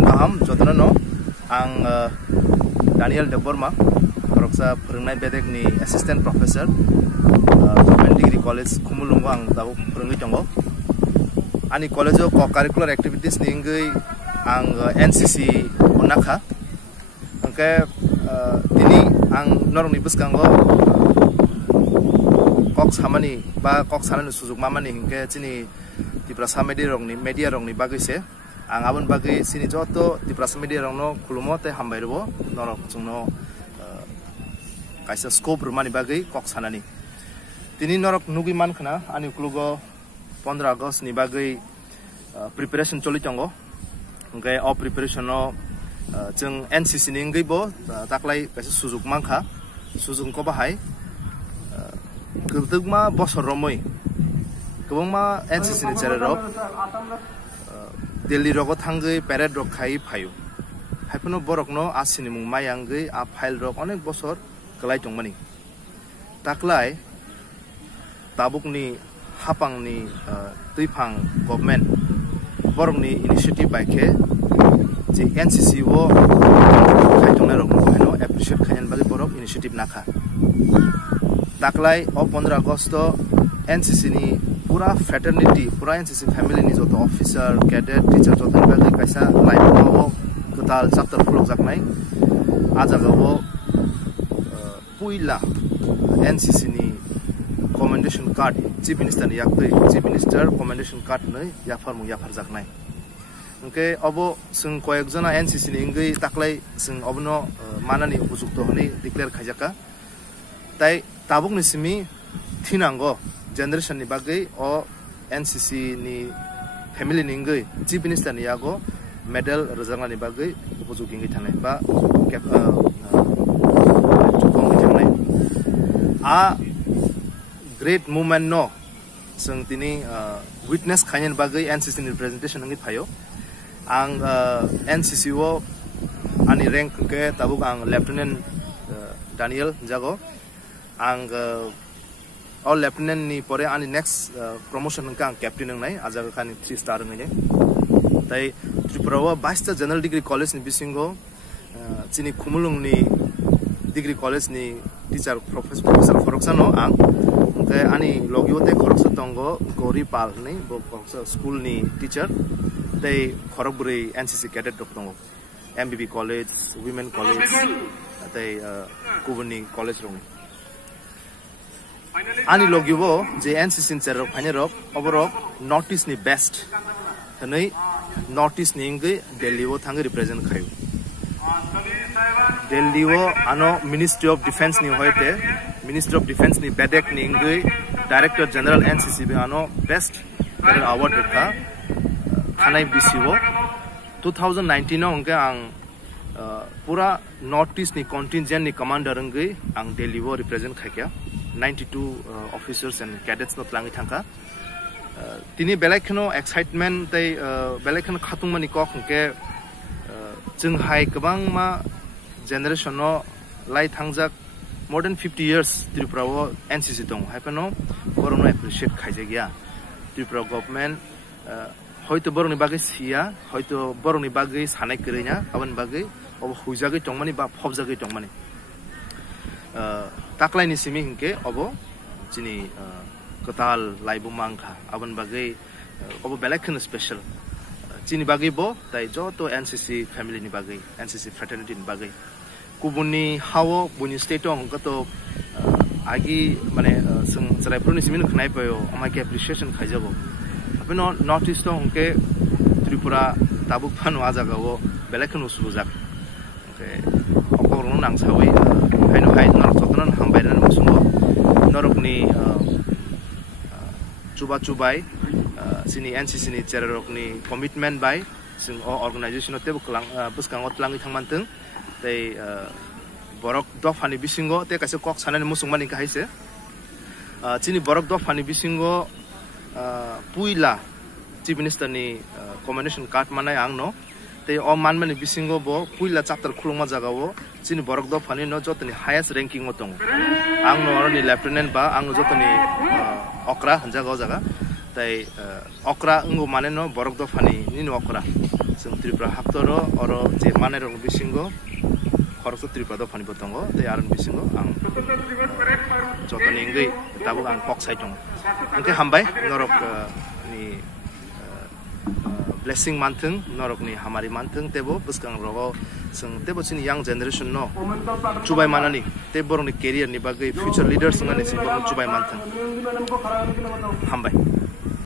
Paham jodana no ang Daniel Deborma koroksa phorungnai bedek ni assistant professor Government Degree College Khumulungo ang tabo phorungui tongo ani college ko curricular activities ni ngui ang NCC onakha angke tini ang norong ni buskango kok samani ba kok sanani sujug mamani hingke chini tiprasa media rong ni bagise ang abon bagi sini joto tiprasa media rong no khulumote hambairbo norok jungno kaisa scope rumani bagi kok sanani tini norok nugi mankhana ani klugo 15 August ni bagi preparation choli tongo hingke o preparation no jeng NCC ni ngui bo taklai kaisa sujug mangkha sujug ko bahai Kedugma bosor romoi, kebangma NCC ni cara rok, Delhi rogo tanggai parade rok kai payu, haipno borok no asini mung mayanggai a file rok onek bosor kelai tongmani, taklai tabuk ni hapang ni tuipang government borok ni initiative baike, ji NCC wo kai tongnai rok no appreciate kaian bagi borok initiative nakha. Taklai o 15 August NCC ni pura fraternity pura NCC family ni joto officer cadet teacher joto bagi kaisa life no ketal chapter fulok jaknai ajaga wo puila NCC ni commendation card chief minister ni yaktui chief minister commendation card nei yafar jaknai okay अब जों कयेक जना NCC ni ngui taklai जों obno manani upojukto honi declare khaijaka tai tabuk ni simi thinango generation ni bagai o NCC ni family ni ngui chief minister ni yago medal rojanga ni bagai upojugi ngi thanai ba chukong ngi thanai a great movement no जों tini witness khainen bagai NCC ni presentation ngi phayo ang NCC wo ani rank ke tabuk ang lieutenant Daniel jago ang all lieutenant ni pore ani next promotion kang captain ngai ajaga kani 3 star ngai tai Tripura wa 22 general degree college ni bisingo chini khumulung ni degree college ni teacher professor Khoroksano ang kai ani logiote Khoroksa tongo Gori Pal ni bo school ni teacher tai Khorokburi NCC cadet dok tongo MBB college women college tai Kubuni college rong ani logibo je NCC cerok phanerok oborok notice ni best hanai notice ni ngai Delhi wo thang represent khayu Delhi wo ano Ministry of Defense ni hoite Ministry of Defense ni bedek ni ngai Director General NCC be ano best career award ka thanai BCO 2019 no angke ang pura notice ni contingent ni commander ngai ang Delhi wo represent khaikya 92 officers and cadets no tlangi thangka tini belakno excitement tai belakno khatungmani ko khunke jeng hai kabang ma generation no lai thangjak more than 50 years Tripura wo NCC dong haipano borono appreciate khaijagya Tripura government hoyto boroni bagi sia hoyto boroni bagi sanai kreinya aban bagi ob huijagi tongmani ba phobjagi tongmani taklai ni simi hingke obo chini ketal laibu mangkha aban bagai obo belakhan special chini bagai bo tai joto NCC family ni bagai NCC fraternity ni bagai kubuni hawo buni state ong to agi mane sung Raipur ni simin khnai payo amake appreciation khaijabo apeno north east hongke Tripura tabuk phanu ajaga wo belakhan usubujak okay okorno nangsawi haino hai norok jotron hambairan musungo norok ni chubai sini NCC ni cererok ni commitment bai sing organization te buskang otlangi thangmanteng tei borok dofani bisingo te kaise kok sanani musungmani ka haise chini borok dofani bisingo puila chief minister ni commendation card manai angno te o manmani bisingo bo puila chapter khulungma jagao chini borok dofani no jotni highest ranking otong angno ni lieutenant ba angno jotni okra hanjago jaga tai okra ungu mane no borok do fani ninu okra sung Tripura haptoro oro je mane rok bisingo khorokso Tripura do fani botongo te aron bisingo ang jotoni ingui tabuk ang kok sai tong angke hambai norok ni blessing mantung norok ni hamari mantung tebo buskang rogo sung tebo chini young generation no chubai manani te borong ni career ni bagai future leaders ngani sung chubai mantung hambai